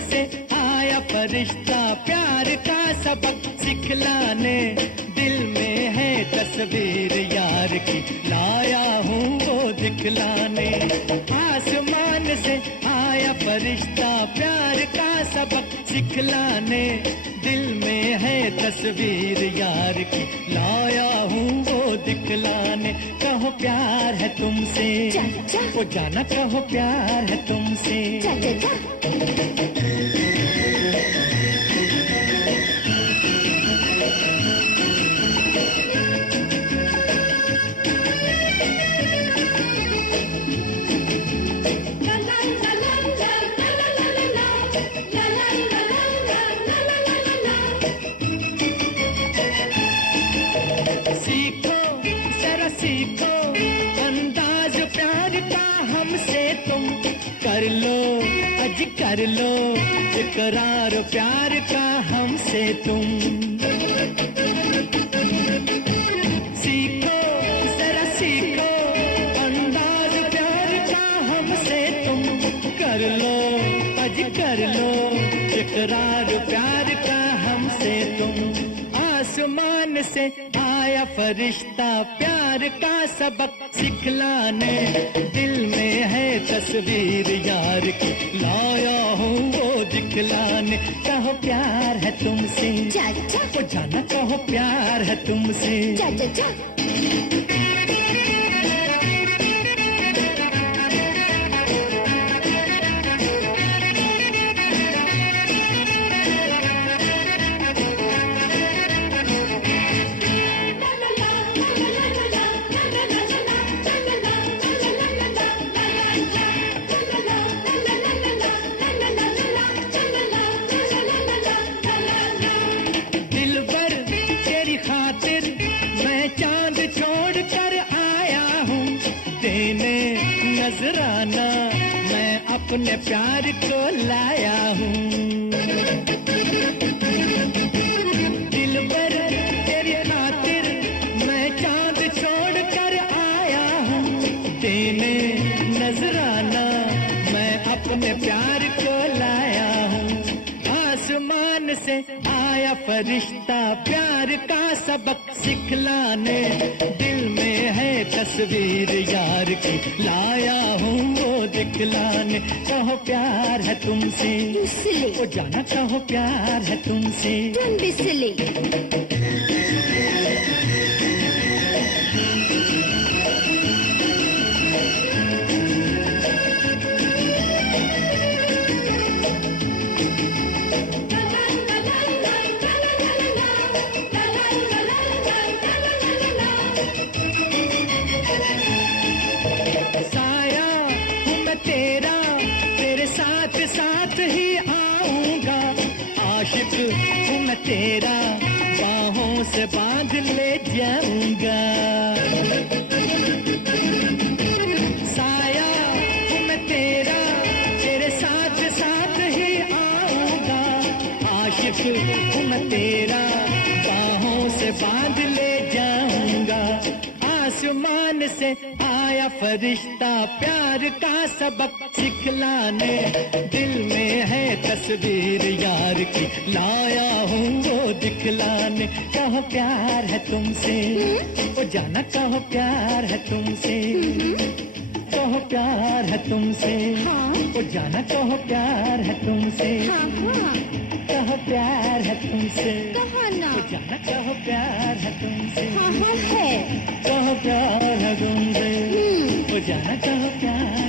से आया फरिश्ता प्यार का सबक सिखलाने, दिल में है तस्वीर यार की लाया हूँ वो दिखलाने। आसमान से आया फरिश्ता प्यार का सबक सिखलाने, दिल में है तस्वीर यार की लाया हूँ वो दिखलाने। कहो प्यार है तुमसे, वो जाना कहो प्यार है तुमसे। सीखो अंदाज प्यार का हमसे तुम, कर लो अज कर लो इकरार प्यार का हमसे तुम। सीखो जरा सीखो अंदाज प्यार का हमसे तुम, कर लो अज कर लो इकरार प्यार का हमसे तुम। आसमान से आया फरिश्ता प्यार का सबक सिखलाने, दिल में है तस्वीर यार की लाया हूँ वो दिखलाने। कहो प्यार है तुमसे, वो जाना कहो प्यार है तुमसे। देने नजराना मैं अपने प्यार को लाया हूँ। दिल पर तेरी खातिर मैं चांद छोड़ कर आया हूँ, देने नजराना मैं अपने प्यार को लाया हूँ। आसमान से आया फरिश्ता प्यार का सबक सिखलाने, दिल में है तस्वीर यार की लाया हूँ वो दिखलाने। कहो प्यार है तुमसे, वो जाना कहो प्यार है तुमसे। तेरा तेरे साथ साथ ही आऊंगा, आशिक हूँ मैं तेरा बाहों से बांध ले जाऊंगा। साया हूँ मैं तेरा तेरे साथ साथ ही आऊंगा, आशिक हूँ मैं तेरा बाहों से बांध ले जाऊंगा। आसमान से आया फरिश्ता प्यार का सबक सिखलाने, दिल में है तस्वीर यार की लाया हूँ वो दिखलाने। कहो प्यार है तुमसे, वो जाना कहो प्यार है तुमसे। कहो प्यार है तुमसे, वो जाना कहो प्यार है तुमसे। कहो प्यार है तुमसे, वो जाना कहो प्यार है तुमसे। कहो प्यार है तुमसे, वो जाना कहो प्यार